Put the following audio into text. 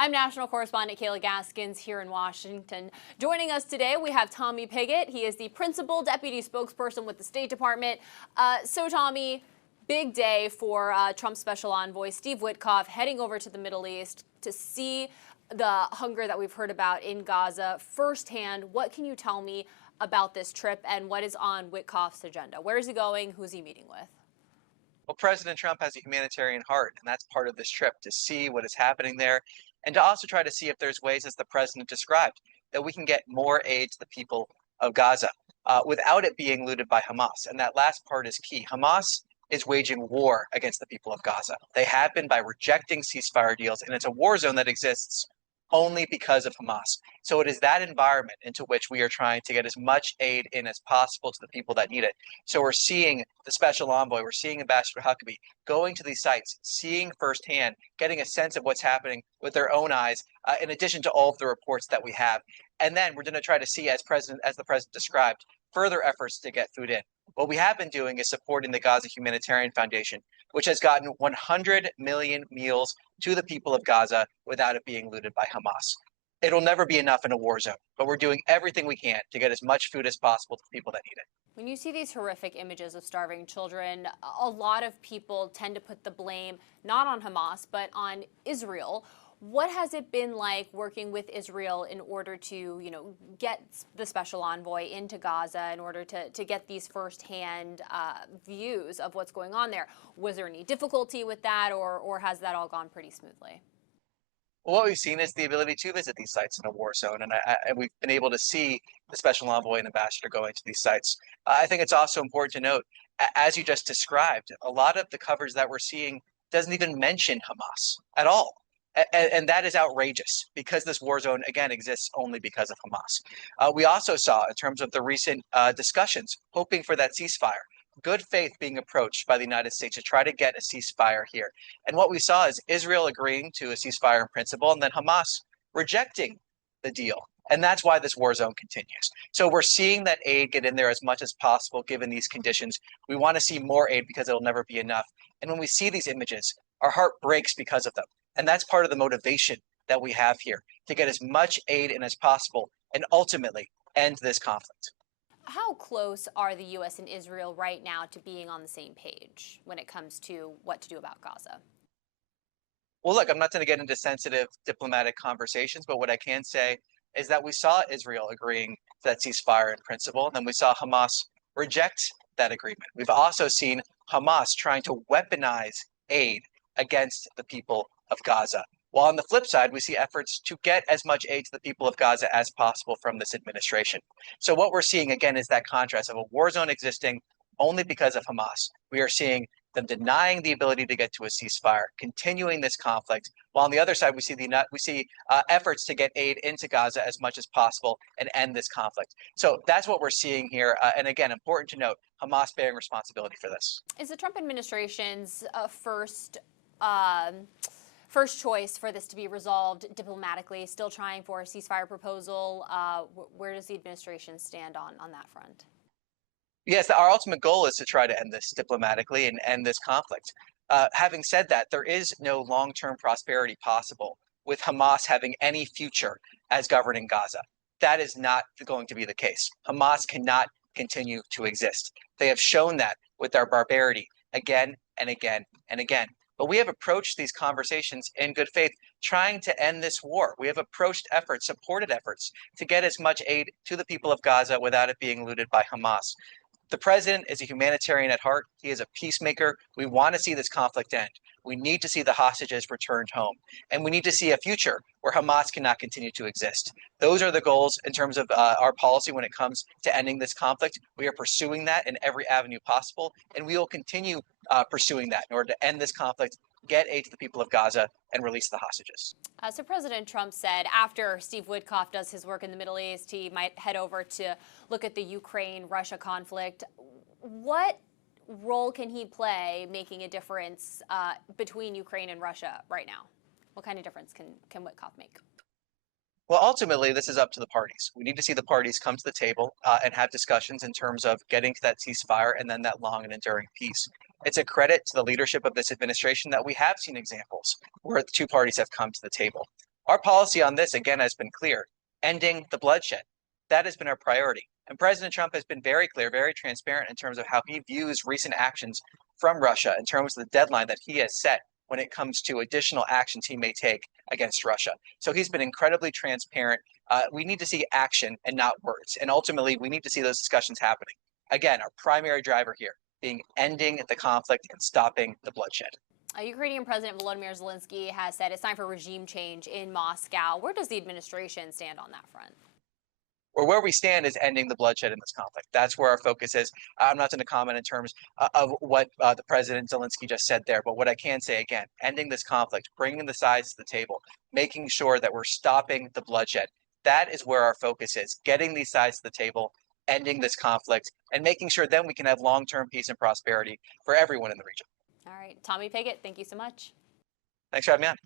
I'm national correspondent Kayla Gaskins here in Washington. Joining us today, we have Tommy Pigott. He is the principal deputy spokesperson with the State Department. So, Tommy, big day for Trump's special envoy, Steve Witkoff, heading over to the Middle East to see the hunger that we've heard about in Gaza firsthand. What can you tell me about this trip and what is on Witkoff's agenda? Where is he going? Who's he meeting with? Well, President Trump has a humanitarian heart, and that's part of this trip, to see what is happening there and to also try to see if there's ways, as the president described, that we can get more aid to the people of Gaza without it being looted by Hamas. And that last part is key. Hamas is waging war against the people of Gaza. They have been by rejecting ceasefire deals, and it's a war zone that exists only because of Hamas. So it is that environment into which we are trying to get as much aid in as possible to the people that need it. So we're seeing the special envoy, we're seeing Ambassador Huckabee going to these sites, seeing firsthand, getting a sense of what's happening with their own eyes, in addition to all of the reports that we have. And then we're going to try to see, as the president described, further efforts to get food in. What we have been doing is supporting the Gaza Humanitarian Foundation, which has gotten 100 million meals to the people of Gaza without it being looted by Hamas. It'll never be enough in a war zone, but we're doing everything we can to get as much food as possible to the people that need it. When you see these horrific images of starving children, a lot of people tend to put the blame not on Hamas, but on Israel. What has it been like working with Israel in order to, get the special envoy into Gaza in order to get these firsthand views of what's going on there? Was there any difficulty with that, or has that all gone pretty smoothly? Well, what we've seen is the ability to visit these sites in a war zone, and we've been able to see the special envoy and ambassador going to these sites. I think it's also important to note, as you just described, a lot of the coverage that we're seeing doesn't even mention Hamas at all. And that is outrageous, because this war zone, again, exists only because of Hamas. We also saw, in terms of the recent discussions, hoping for that ceasefire, good faith being approached by the United States to try to get a ceasefire here. And what we saw is Israel agreeing to a ceasefire in principle, and then Hamas rejecting the deal. And that's why this war zone continues. So we're seeing that aid get in there as much as possible, given these conditions. We want to see more aid because it'll never be enough. And when we see these images, our heart breaks because of them. And that's part of the motivation that we have here, to get as much aid in as possible and ultimately end this conflict. How close are the U.S. and Israel right now to being on the same page when it comes to what to do about Gaza? Well, look, I'm not going to get into sensitive diplomatic conversations, but what I can say is that we saw Israel agreeing to that ceasefire in principle, and then we saw Hamas reject that agreement. We've also seen Hamas trying to weaponize aid against the people of Gaza. While on the flip side, we see efforts to get as much aid to the people of Gaza as possible from this administration. So what we're seeing, again, is that contrast of a war zone existing only because of Hamas. We are seeing them denying the ability to get to a ceasefire, continuing this conflict, while on the other side, we see efforts to get aid into Gaza as much as possible and end this conflict. So that's what we're seeing here. And again, important to note, Hamas bearing responsibility for this. Is the Trump administration's first choice for this to be resolved diplomatically, still trying for a ceasefire proposal? Where does the administration stand on that front? Yes, our ultimate goal is to try to end this diplomatically and end this conflict. Having said that, there is no long-term prosperity possible with Hamas having any future as governing Gaza. That is not going to be the case. Hamas cannot continue to exist. They have shown that with their barbarity again and again and again. But we have approached these conversations in good faith, trying to end this war. We have approached efforts, supported efforts, to get as much aid to the people of Gaza without it being looted by Hamas. The president is a humanitarian at heart. He is a peacemaker. We want to see this conflict end. We need to see the hostages returned home. And we need to see a future where Hamas cannot continue to exist. Those are the goals in terms of our policy when it comes to ending this conflict. We are pursuing that in every avenue possible, and we will continue pursuing that in order to end this conflict, get aid to the people of Gaza, and release the hostages. So President Trump said after Steve Witkoff does his work in the Middle East, he might head over to look at the Ukraine-Russia conflict. What role can he play making a difference between Ukraine and Russia right now? What kind of difference can Witkoff make? Well, ultimately, this is up to the parties. We need to see the parties come to the table and have discussions in terms of getting to that ceasefire and then that long and enduring peace. It's a credit to the leadership of this administration that we have seen examples where the two parties have come to the table. Our policy on this, again, has been clear: ending the bloodshed. That has been our priority. And President Trump has been very clear, very transparent in terms of how he views recent actions from Russia, in terms of the deadline that he has set when it comes to additional actions he may take against Russia. So he's been incredibly transparent. We need to see action and not words. And ultimately, we need to see those discussions happening. Again, our primary driver here being ending the conflict and stopping the bloodshed. Ukrainian President Volodymyr Zelensky has said it's time for regime change in Moscow. Where does the administration stand on that front? Or where we stand is ending the bloodshed in this conflict. That's where our focus is. I'm not going to comment in terms of what the President Zelensky just said there, but what I can say again, ending this conflict, bringing the sides to the table, making sure that we're stopping the bloodshed. That is where our focus is, getting these sides to the table, ending this conflict, and making sure then we can have long-term peace and prosperity for everyone in the region. All right, Tommy Pigott, thank you so much. Thanks for having me on.